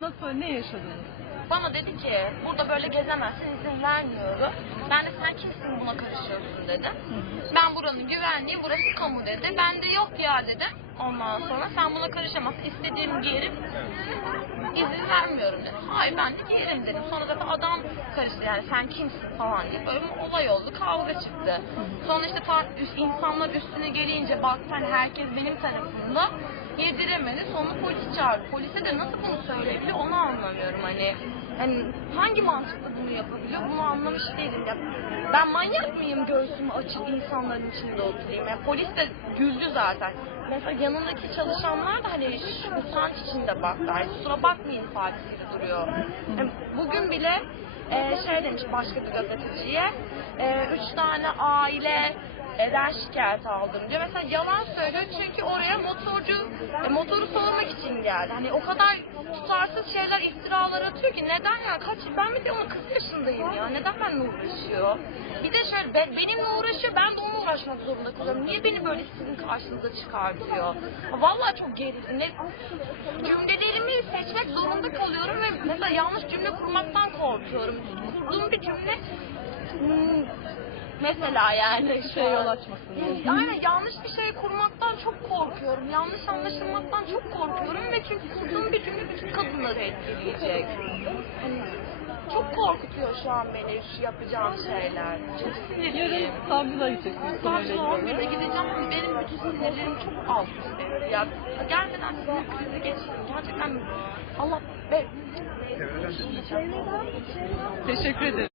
Nasıl, ne yaşadınız? Bana dedi ki burada böyle gezemezsin izin vermiyorum. Ben de sen kimsin buna karışıyorsun dedim. Ben buranın güvenliği burası kamu dedi. Ben de yok ya dedim. Ondan sonra sen buna karışamazsın. İstediğim giyerim. Vermiyorum dedim. Hayır ben de giyerim dedim. Sonra zaten adam karıştı yani sen kimsin falan diye. Böyle bir olay oldu kavga çıktı. Sonra işte ta, üst, insanlar üstüne gelince baktı hani herkes benim tarafımda yediremedi. Sonra polis çağırdı. Polise de nasıl bunu söyleyebiliyor onu anlamıyorum hani. Hani hangi mantıkla bunu yapabiliyor bunu anlamış değilim. Ya, ben manyak mıyım göğsümü açıp insanların içinde oturayım? Yani polis de güldü zaten. Mesela yanındaki çalışanlar da hani şu utanç içinde baktı. Hani kusura bakmayın ifadesiyle duruyor. Yani bugün bile e, şey demiş başka bir gazeteciye e, üç tane aile eden şikayet aldım diyor. Mesela yalan söylüyor çünkü oraya motorcu e, motoru sormak için geldi. Hani o kadar tutarsız şeyler iftiralar atıyor ki neden ya kaç ben bir de onun 40 yaşındayım ya neden benimle uğraşıyor? Bir de şöyle ben, benimle uğraşıyor ben de onunla uğraşmak zorunda kalıyorum. Niye beni böyle sizin karşınıza çıkartıyor? Vallahi çok gerildim. Ne, cümlelerimi seçmek zorunda kalıyorum ve mesela yanlış cümle kurmaktan korkuyorum. Kurduğum bir cümle hmm, mesela yani Şey yol açmasın diye. Aynen yanlış bir şey kurmaktan çok korkuyorum. Yanlış anlaşılmaktan çok korkuyorum ve çünkü kurduğum bir cümle kadınları etkileyecek. Hani çok korkutuyor şu an beni şu yapacağım şeyler. Çok sinirliyim. Yarın savcılığa ilgili 11'e olarak. gideceğim. Benim bütün sinirlerim çok alt üst ya. Gerçekten sinir krizi geçirdim. Gerçekten Allah be. Teşekkür ederim.